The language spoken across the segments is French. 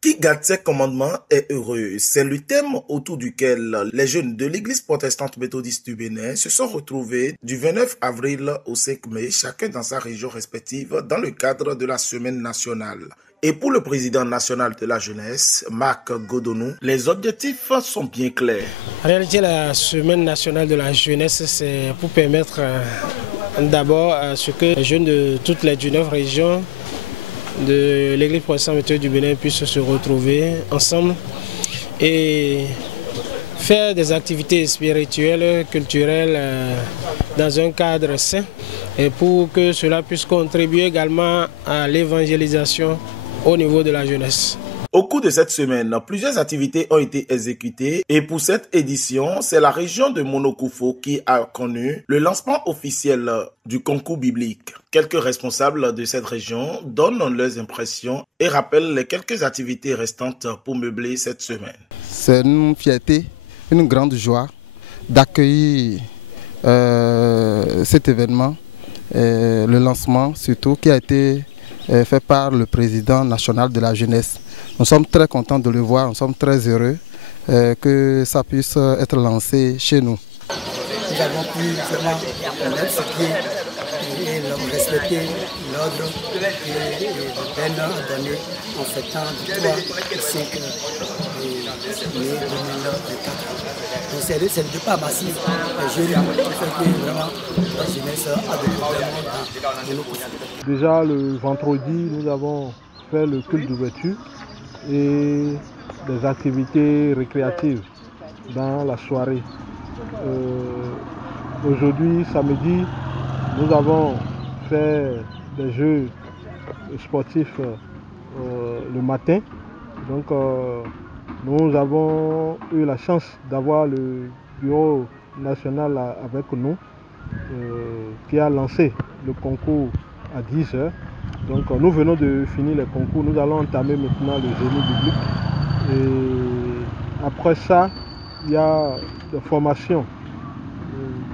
Qui garde ses commandements est heureux. C'est le thème autour duquel les jeunes de l'église protestante méthodiste du Bénin se sont retrouvés du 29 avril au 5 mai, chacun dans sa région respective, dans le cadre de la semaine nationale. Et pour le président national de la jeunesse, Marc Godonou, les objectifs sont bien clairs. En réalité, la semaine nationale de la jeunesse, c'est pour permettre d'abord à ce que les jeunes de toutes les 19 régions de l'église protestante méthodiste du Bénin puissent se retrouver ensemble et faire des activités spirituelles, culturelles dans un cadre sain et pour que cela puisse contribuer également à l'évangélisation au niveau de la jeunesse. Au cours de cette semaine, plusieurs activités ont été exécutées et pour cette édition, c'est la région de Monokoufo qui a connu le lancement officiel du concours biblique. Quelques responsables de cette région donnent leurs impressions et rappellent les quelques activités restantes pour meubler cette semaine. C'est une fierté, une grande joie d'accueillir cet événement, le lancement surtout qui a été fait par le président national de la jeunesse. Nous sommes très contents de le voir, nous sommes très heureux que ça puisse être lancé chez nous. Nous avons pu vraiment s'appuyer et respecter l'ordre que le Bénin a donné en fêtant du 3 au 5 mai 2024. Donc c'est le départ massif des jeunes qui fait que vraiment la jeunesse a de vraiment dans nos côtés. Déjà le vendredi, nous avons fait le culte d'ouverture et des activités récréatives dans la soirée. Aujourd'hui, samedi, nous avons fait des jeux sportifs le matin. Donc, nous avons eu la chance d'avoir le bureau national avec nous qui a lancé le concours à 10 h. Donc nous venons de finir les concours, nous allons entamer maintenant le génie biblique. Et après ça, il y a des formations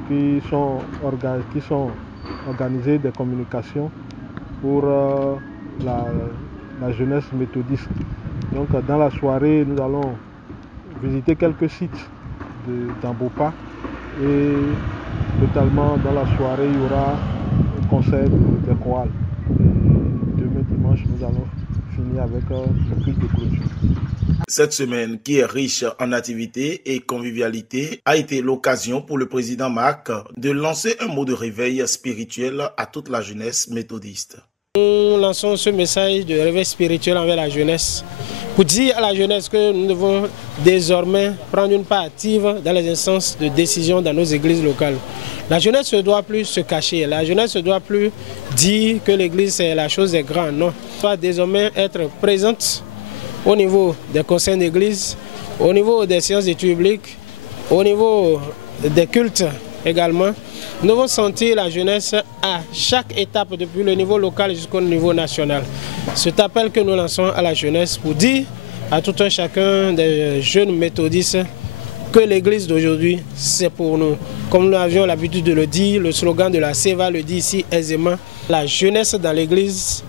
qui sont organisées, des communications pour la jeunesse méthodiste. Donc dans la soirée, nous allons visiter quelques sites d'Ambopa et totalement dans la soirée, il y aura un concert de chorale. Demain dimanche, nous allons finir avec le culte de clôture. Cette semaine, qui est riche en activités et convivialité, a été l'occasion pour le président Marc de lancer un mot de réveil spirituel à toute la jeunesse méthodiste. Nous lançons ce message de réveil spirituel envers la jeunesse pour dire à la jeunesse que nous devons désormais prendre une part active dans les instances de décision dans nos églises locales. La jeunesse ne doit plus se cacher, la jeunesse ne doit plus dire que l'église c'est la chose des grands, non. Elle doit désormais être présente au niveau des conseils d'église, au niveau des séances d'études bibliques, au niveau des cultes également. Nous devons sentir la jeunesse à chaque étape, depuis le niveau local jusqu'au niveau national. Cet appel que nous lançons à la jeunesse pour dire à tout un chacun des jeunes méthodistes que l'église d'aujourd'hui, c'est pour nous. Comme nous avions l'habitude de le dire, le slogan de la CEVA le dit ici aisément, la jeunesse dans l'église,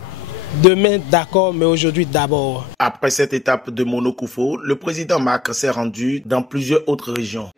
demain d'accord, mais aujourd'hui d'abord. Après cette étape de Monokoufo, le président Marc s'est rendu dans plusieurs autres régions.